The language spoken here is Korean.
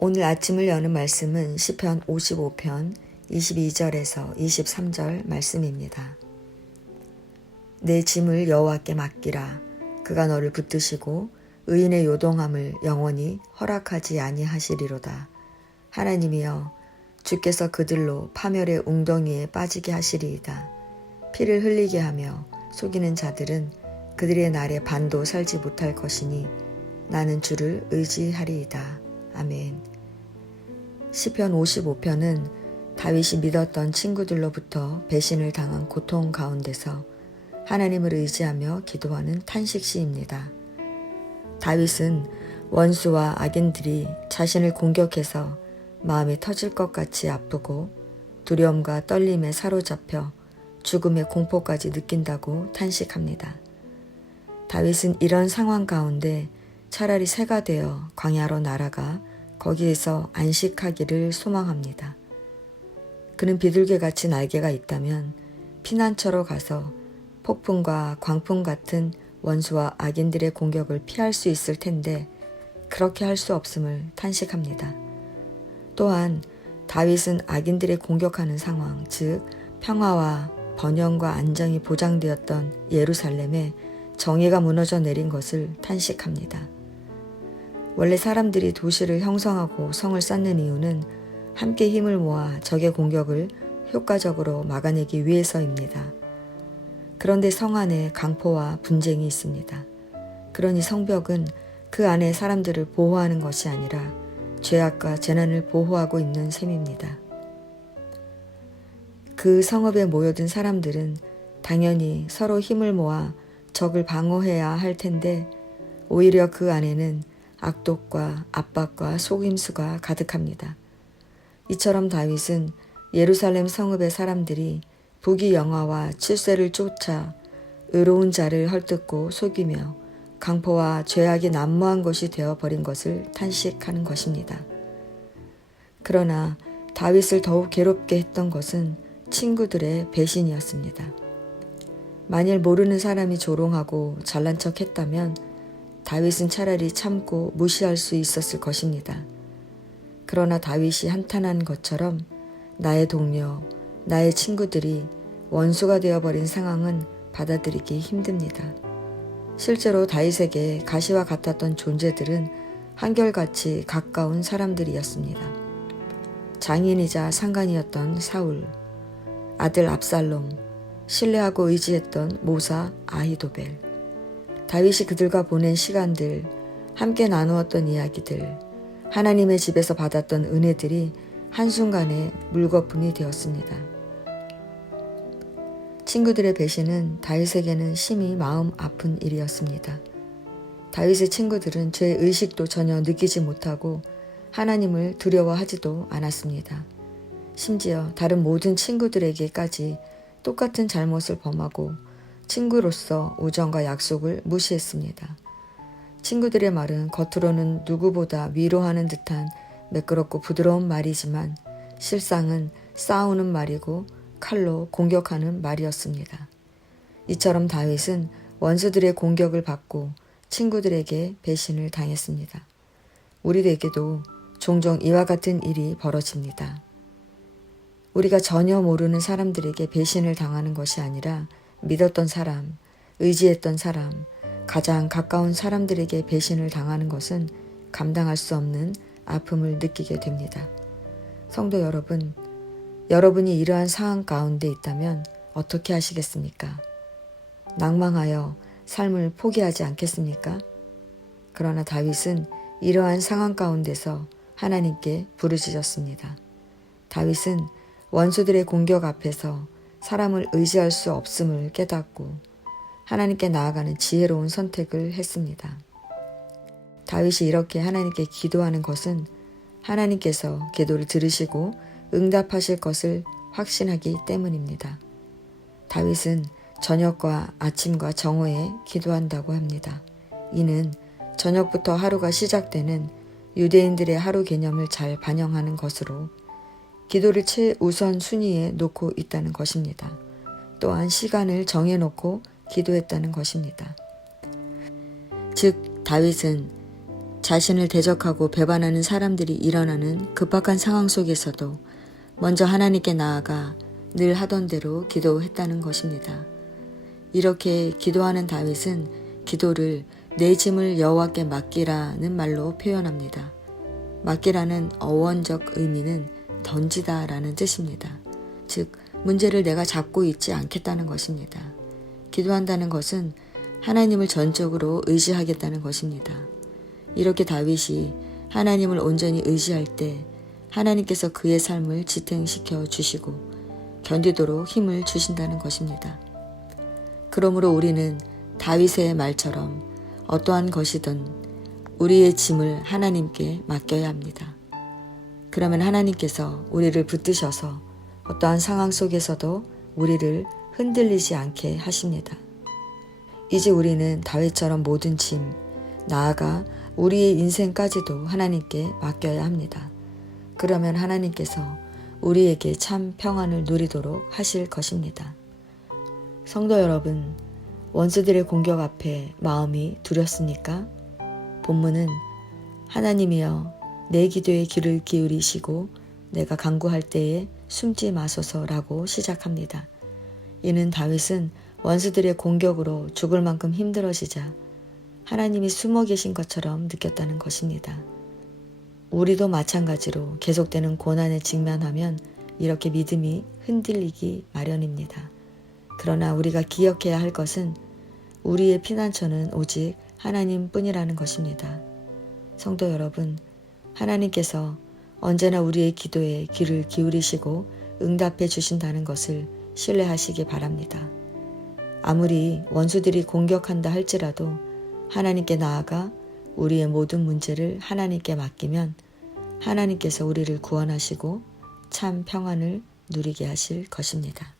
오늘 아침을 여는 말씀은 시편 55편 22절에서 23절 말씀입니다. 내 짐을 여호와께 맡기라. 그가 너를 붙드시고 의인의 요동함을 영원히 허락하지 아니하시리로다. 하나님이여, 주께서 그들로 파멸의 웅덩이에 빠지게 하시리이다. 피를 흘리게 하며 속이는 자들은 그들의 날에 반도 살지 못할 것이니 나는 주를 의지하리이다. 아멘. 시편 55편은 다윗이 믿었던 친구들로부터 배신을 당한 고통 가운데서 하나님을 의지하며 기도하는 탄식시입니다. 다윗은 원수와 악인들이 자신을 공격해서 마음이 터질 것 같이 아프고 두려움과 떨림에 사로잡혀 죽음의 공포까지 느낀다고 탄식합니다. 다윗은 이런 상황 가운데 차라리 새가 되어 광야로 날아가 거기에서 안식하기를 소망합니다. 그는 비둘기같이 날개가 있다면 피난처로 가서 폭풍과 광풍 같은 원수와 악인들의 공격을 피할 수 있을 텐데 그렇게 할 수 없음을 탄식합니다. 또한 다윗은 악인들의 공격하는 상황, 즉 평화와 번영과 안정이 보장되었던 예루살렘에 정의가 무너져 내린 것을 탄식합니다. 원래 사람들이 도시를 형성하고 성을 쌓는 이유는 함께 힘을 모아 적의 공격을 효과적으로 막아내기 위해서입니다. 그런데 성 안에 강포와 분쟁이 있습니다. 그러니 성벽은 그 안에 사람들을 보호하는 것이 아니라 죄악과 재난을 보호하고 있는 셈입니다. 그 성읍에 모여든 사람들은 당연히 서로 힘을 모아 적을 방어해야 할 텐데 오히려 그 안에는 악독과 압박과 속임수가 가득합니다. 이처럼 다윗은 예루살렘 성읍의 사람들이 부귀영화와 칠세를 쫓아 의로운 자를 헐뜯고 속이며 강포와 죄악이 난무한 것이 되어버린 것을 탄식하는 것입니다. 그러나 다윗을 더욱 괴롭게 했던 것은 친구들의 배신이었습니다. 만일 모르는 사람이 조롱하고 잘난 척 했다면 다윗은 차라리 참고 무시할 수 있었을 것입니다. 그러나 다윗이 한탄한 것처럼 나의 동료, 나의 친구들이 원수가 되어버린 상황은 받아들이기 힘듭니다. 실제로 다윗에게 가시와 같았던 존재들은 한결같이 가까운 사람들이었습니다. 장인이자 상관이었던 사울, 아들 압살롬, 신뢰하고 의지했던 모사 아히도벨, 다윗이 그들과 보낸 시간들, 함께 나누었던 이야기들, 하나님의 집에서 받았던 은혜들이 한순간에 물거품이 되었습니다. 친구들의 배신은 다윗에게는 심히 마음 아픈 일이었습니다. 다윗의 친구들은 죄 의식도 전혀 느끼지 못하고 하나님을 두려워하지도 않았습니다. 심지어 다른 모든 친구들에게까지 똑같은 잘못을 범하고 친구로서 우정과 약속을 무시했습니다. 친구들의 말은 겉으로는 누구보다 위로하는 듯한 매끄럽고 부드러운 말이지만 실상은 싸우는 말이고 칼로 공격하는 말이었습니다. 이처럼 다윗은 원수들의 공격을 받고 친구들에게 배신을 당했습니다. 우리에게도 종종 이와 같은 일이 벌어집니다. 우리가 전혀 모르는 사람들에게 배신을 당하는 것이 아니라 믿었던 사람, 의지했던 사람, 가장 가까운 사람들에게 배신을 당하는 것은 감당할 수 없는 아픔을 느끼게 됩니다. 성도 여러분, 여러분이 이러한 상황 가운데 있다면 어떻게 하시겠습니까? 낭망하여 삶을 포기하지 않겠습니까? 그러나 다윗은 이러한 상황 가운데서 하나님께 부르짖었습니다. 다윗은 원수들의 공격 앞에서 사람을 의지할 수 없음을 깨닫고 하나님께 나아가는 지혜로운 선택을 했습니다. 다윗이 이렇게 하나님께 기도하는 것은 하나님께서 기도를 들으시고 응답하실 것을 확신하기 때문입니다. 다윗은 저녁과 아침과 정오에 기도한다고 합니다. 이는 저녁부터 하루가 시작되는 유대인들의 하루 개념을 잘 반영하는 것으로 기도를 최우선 순위에 놓고 있다는 것입니다. 또한 시간을 정해놓고 기도했다는 것입니다. 즉 다윗은 자신을 대적하고 배반하는 사람들이 일어나는 급박한 상황 속에서도 먼저 하나님께 나아가 늘 하던 대로 기도했다는 것입니다. 이렇게 기도하는 다윗은 기도를 내 짐을 여호와께 맡기라는 말로 표현합니다. 맡기라는 어원적 의미는 던지다라는 뜻입니다. 즉, 문제를 내가 잡고 있지 않겠다는 것입니다. 기도한다는 것은 하나님을 전적으로 의지하겠다는 것입니다. 이렇게 다윗이 하나님을 온전히 의지할 때 하나님께서 그의 삶을 지탱시켜 주시고 견디도록 힘을 주신다는 것입니다. 그러므로 우리는 다윗의 말처럼 어떠한 것이든 우리의 짐을 하나님께 맡겨야 합니다. 그러면 하나님께서 우리를 붙드셔서 어떠한 상황 속에서도 우리를 흔들리지 않게 하십니다. 이제 우리는 다윗처럼 모든 짐, 나아가 우리의 인생까지도 하나님께 맡겨야 합니다. 그러면 하나님께서 우리에게 참 평안을 누리도록 하실 것입니다. 성도 여러분, 원수들의 공격 앞에 마음이 두렵습니까? 본문은 하나님이여 내 기도에 귀를 기울이시고 내가 간구할 때에 숨지 마소서라고 시작합니다. 이는 다윗은 원수들의 공격으로 죽을 만큼 힘들어지자 하나님이 숨어 계신 것처럼 느꼈다는 것입니다. 우리도 마찬가지로 계속되는 고난에 직면하면 이렇게 믿음이 흔들리기 마련입니다. 그러나 우리가 기억해야 할 것은 우리의 피난처는 오직 하나님뿐이라는 것입니다. 성도 여러분, 하나님께서 언제나 우리의 기도에 귀를 기울이시고 응답해 주신다는 것을 신뢰하시기 바랍니다. 아무리 원수들이 공격한다 할지라도 하나님께 나아가 우리의 모든 문제를 하나님께 맡기면 하나님께서 우리를 구원하시고 참 평안을 누리게 하실 것입니다.